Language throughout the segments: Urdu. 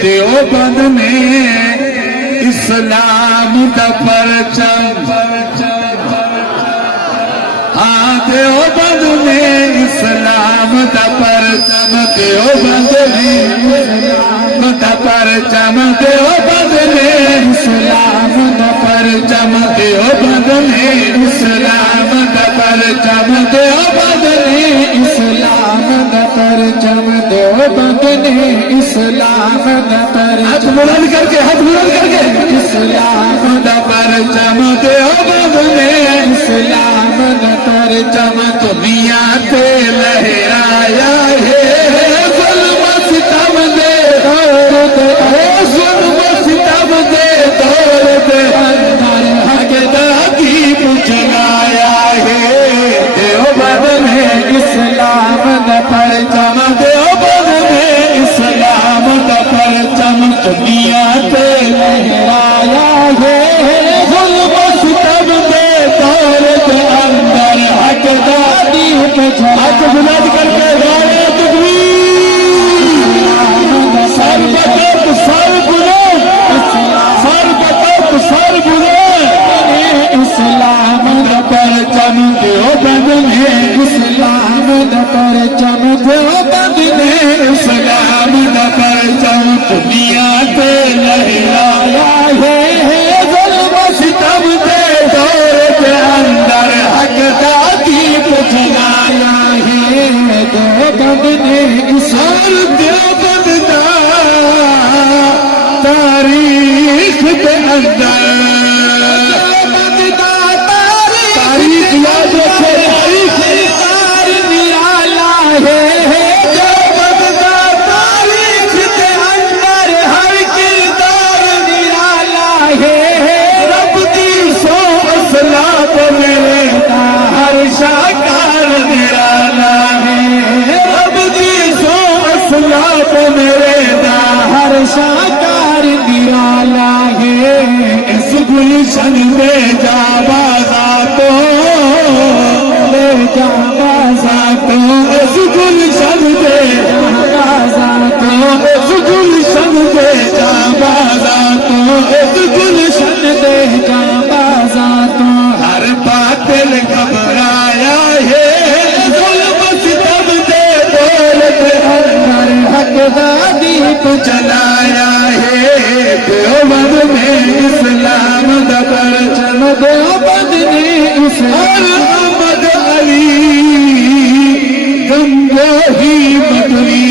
دیوبند میں اسلام دا پرچم، ہاں دیوبند میں اسلام دا پرچم، دیوبند میں اسلام دا پرچم، دیوبند میں اسلام دا پرچم، دیوبند میں اسلام دا پرچم، دیوبند میں اسلام دا پرچم، دیوبند میں اسلام دا پرچم، ہاتھ بلند کر کے، ہاتھ بلند کر کے، اسلام دا پرچم، دیوبند میں اسلام دا پرچم، دنیا پہ لہرایا ہے ظلم ستم دے دور دے، ظلم ستم دے دور دے، اندر حق دا دیپ جلایا ہے دیوبند میں اسلام دا پرچم، دیوبند میں اسلام دا پرچم، دنیا پہ لہرایا ہے ظلم ستم دے دور دے، اندر حق دا دیپ جلایا، ہاتھ بلند کر کے نعرہ تکبیر، سر بطب سر بلند، سر بطب سر بلند، اسلام دا پرچم دیوبند میں، اسلام دا پرچم دیوبند میں، اسلام دا پرچم، دنیا پہ لہرایا ہے ظلم ستم دے دور دے، اندر حق دا دیپ جلایا ہے دیوبند نے، اسار دیوبند دا تاریخ دے اندر، دیوبند دا تاریخ یاد رکھے، تاریخ نرالا ہے دیوبند دا تاریخ دے اندر، ہر کردار نرالا ہے، رب دی سو اصلاح میرے دا ہر شاکار نرالا ہے، رب دی سو اصلاح میرے دا ہر شاکار نرالا ہے، اس گلشن میں جا بازاتوں، لے جا بازاتوں، اس گلشن میں جا بازاتوں، اس گلشن میں جا بازاتوں، اس گلشن میں جا بازاتوں، ہر باطل گھبرایا ہے ظلم ستم دے دور دے، اندر حق دا دیپ جلایا ہے دیوبند میں اسلام دا پرچم، دیوبند نے اسلام، احمد علی گنگوہی مدنی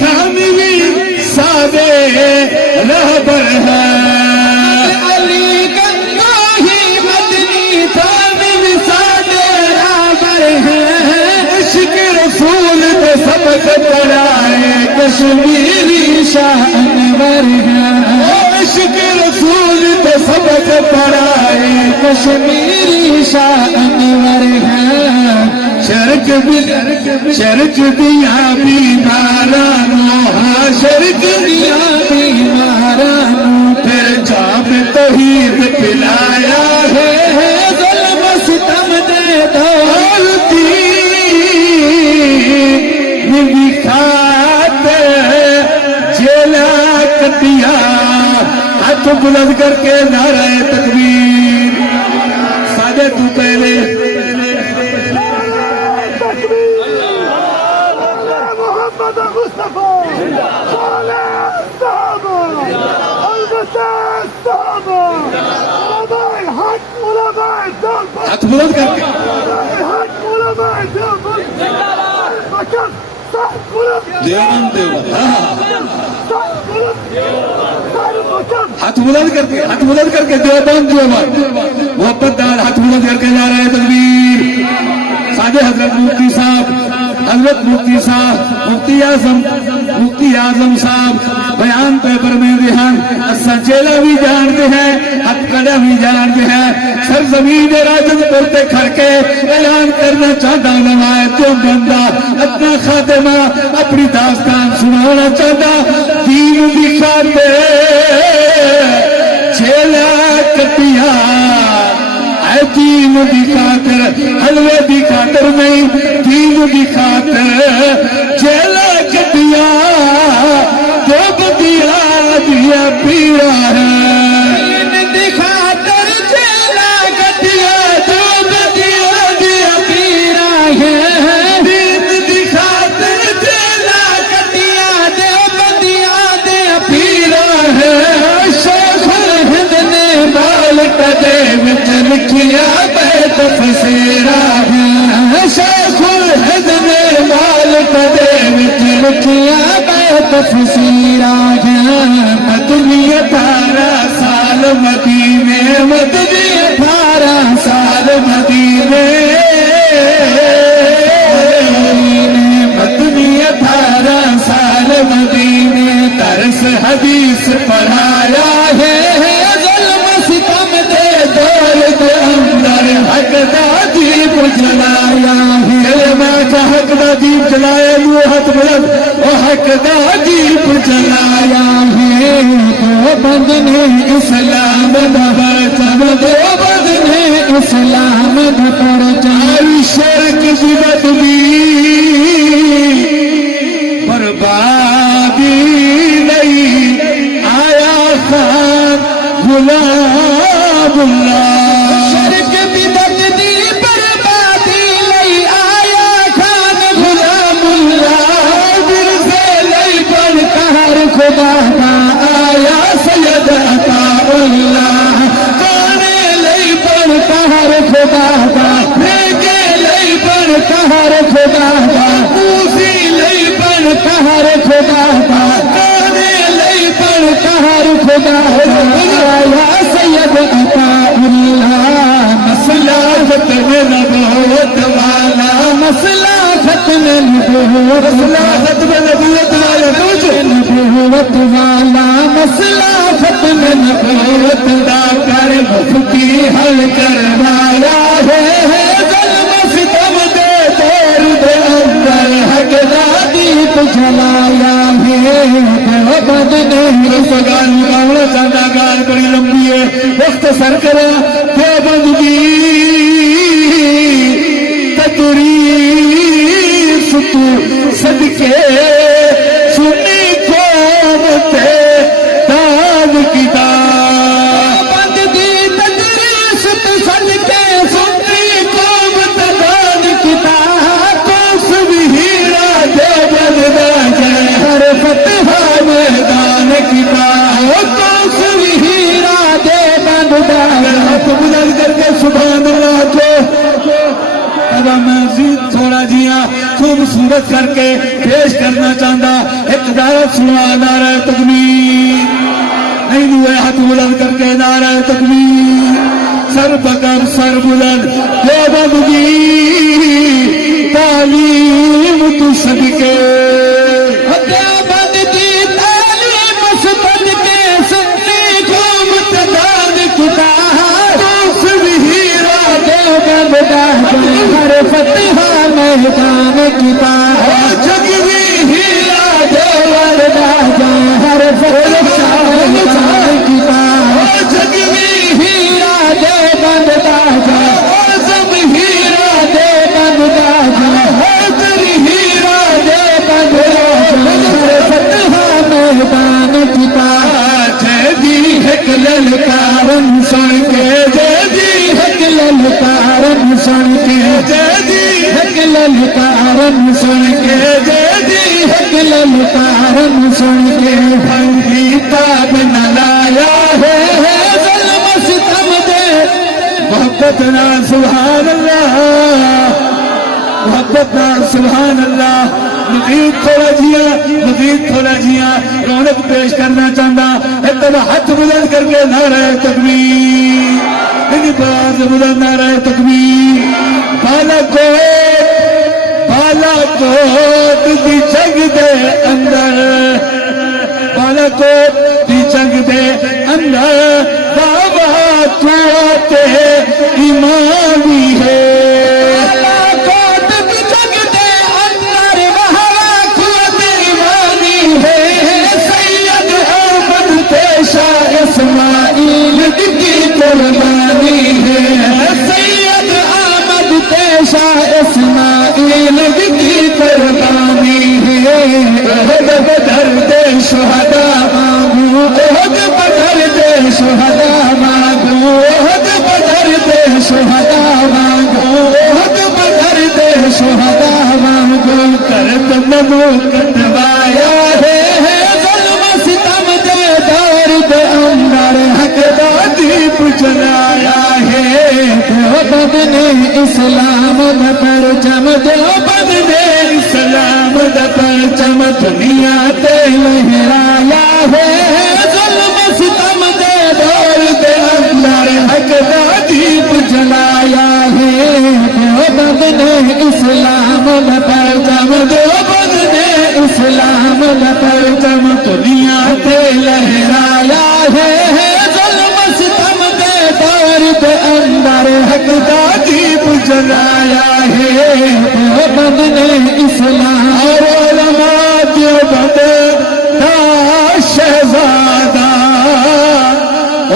تھانوی سادے رہبر ہے، علی گنگوہی مدنی تھانوی سادے رہبر ہے، عشق رسول پہ سبق پڑھائے کشمیری شاہ انور ہے، عشق رسول پہ سبق پڑھائے کشمیری شاہ انور ہے، شرک دیا بیمارانوں، ہاں شرک دیا بیمارانوں، پھر جام توحید پلایا ہے ظلم ستم دے دور دین دکھاتے جیلا کٹیا، ہاتھ بلند کر کے نعرہ تکبیر، سادے تو پہلے محمد مصطفى صالح الصحابة البشر الصحابة علماء الحق علماء الدولة، ہاتھ بلند کر کے، علماء الحق علماء الدولة، البشر صاحب قلوب، دیوبند دیوبند، ہاں صاحب قلوب، صاحب البشر، ہاتھ بلند کر کے، ہاتھ بلند کر کے، دیوبند دیوبند، محبت دار، ہاتھ بلند کر کے جا رہے ہیں تکبیر، سادے حضرت مفتی صاحب، حضرت مفتی صاحب، مفتی اعظم صاحب بیان پیپر میں دہن، سچیلا بھی جانتے ہیں، ہتکڑا بھی جانتے ہیں، سرزمین راجن پور تے کھڑ کے اعلان کرنا چاہتا نمائے تو بندہ اپنا خاتمہ اپنی داستان سنانا چاہتا، دین دکھاتے چھیلا کٹیا، اے دین دی خاطر، حلوے دی خاطر نہیں، دین دی خاطر چھیلا کٹیا، لکھیا بیت فسیرا ہے شیخ الہند نے مالک دے وچ لکھیا بیت فسیرا ہے مدنی 18 سال مدینے مدنی 18 سال مدینے مدنی 18 سال مدینے درس حدیث پڑھایا ہے ظلم ستم دے دور دے اندر حق دا دیپ جلایا ہے میں کہ حق دا دیپ جلایا لو ہاتھ بلند او حق دا دیپ جلایا ہے دو بند نے اسلام دا پرچم دو بند نے اسلام دا پرچم شرک دی بدبی بربادی نہیں آیا خان غلام اللہ شرک بدعت دی بربادی نہیں آیا خان غلام اللہ دل سے لئی پر قہر خدا کا آیا سید عطا اللہ کانے لئی پر قہر خدا کا بھیجے لئی پر قہر خدا کا موسی لئی پر قہر خدا کا کانے لئی پر قہر خدا کا آیا سید عطا اللہ مسئلہ ختم نبوت والا مسئلہ ختم نبوت مسئلہ ختم نبوت والا نبوت والا مسئلہ ختم نبوت دا کر مفتی حل کروایا ہے ظلم ستم دے دور دے اندر حق دا دیپ جلایا ہے بد نے اس گال مقابلہ چاہتا گال بڑی لمبی ہے مختصر کرا دیوبندگی تدریس تو صدقے سنی قوم تے داد کتاب بندگی تدریس تو صدقے سنی قوم تے داد کتاب کوس بھی ہیرا دیوبند دا جے ہر فتح میدان کتاب کوس بھی ہیرا دیوبند دا ہاتھ بلند کر کے سبحان اللہ کو اب میں تھوڑا جیا خوبصورت کر کے پیش کرنا چاہتا ایک دعوت سنا نعرہ تکبیر نہیں ہوئے ہاتھ بلند کر کے نعرہ تکبیر سر پکڑ سر بلند دیوبندگی تعلیم تو صدقے دیوبندگی تعلیم صدقے سنی قوم تدان کتاب دوس بھی ہیرا دیوبند دا ہر فتح میدان کتاب جگ بھی ہیرا دیوبند دا ہر فتح میدان کتاب جگ بھی ہیرا دیوبند دا اعظم ہیرا دیوبند دا حیدر ہیرا دیوبند دا ہر فتح میدان کتاب جے دی حق للکارن سن کے جے دی حق للکارن سن کے جے دی حق للکارن سن کے جے دی حق للکارن سن کے بھنگی تاب نہ لایا ہے ظلم ستم دے محبت نا سبحان اللہ محبت نا سبحان اللہ مزید تھوڑا جیا رونق پیش کرنا چاہتا ایک دفعہ ہاتھ بلند کر کے نعرہ تکبیر میری باز بلند نعرہ تکبیر بالاکوٹ دی جنگ دے اندر بالاکوٹ دی جنگ دے اندر بابا قوت ایمانی ہے اسماعیل کی قربانی ہے سید احمد پیشہ اسماعیل کی قربانی ہے احد بدر دے شہداء مانگو احد بدر دے شہداء مانگو احد بدر دے شہداء مانگو احد بدر دے شہداء مانگو کرت نمو کتوایا ہے اندر حق دا دیپ جلایا ہے اسلام دا پرچم دیوبند نے اسلام دا پرچم دنیا تے لہرایا ہے ظلم ستم دے دور دے اندر حق دا دیپ جلایا ہے دیوبند نے اسلام دا پرچم دیوبند نے اسلام دا پرچم دنیا تے لہرایا ہے ظلم ستم دے دور دے اندر حق دا دیپ جلایا ہے دیوبند نے اسلام اور علماء دیوبند دا شہزادہ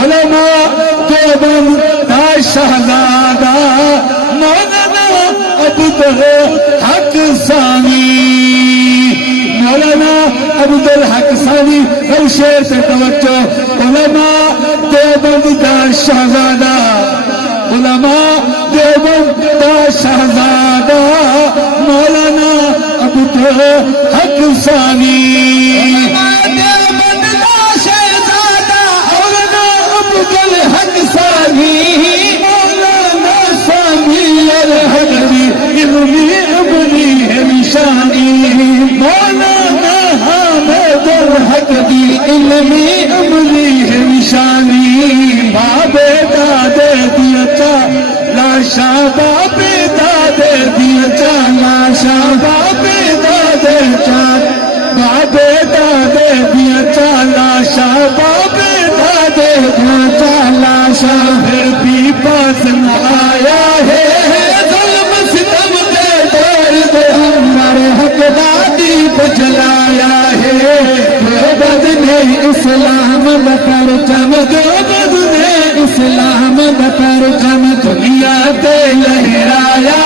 علماء دیوبند دا شہزادہ مولانا عبدالحق ثانی مولانا عبدالحق ثانی ہر شیر سے توجہ علماء دیوبند دا شہزادہ علماء دیوبند دا شہزادہ مولانا عبدالحق ثانی دیوبند دا شہزادہ مولانا عبدالحق ثانی مولانا ثانی الحضری علمی عملی نشانی مولانا حامد الحق دی علمی عملی نشانی بابے دادے دیا لاشا بابے دادے دیا لاشا بابے دادے بابے دادے دیا لاشا بابے دادے دیا لاشا پھر بھی پاس نہ آیا ہے ظلم ستم دے دور دے ہمارے حق دادی کو جلایا ہے دیوبند نے اسلام دا پرچم دیوبند نے اسلام دا پرچم دنیا تے لہرایا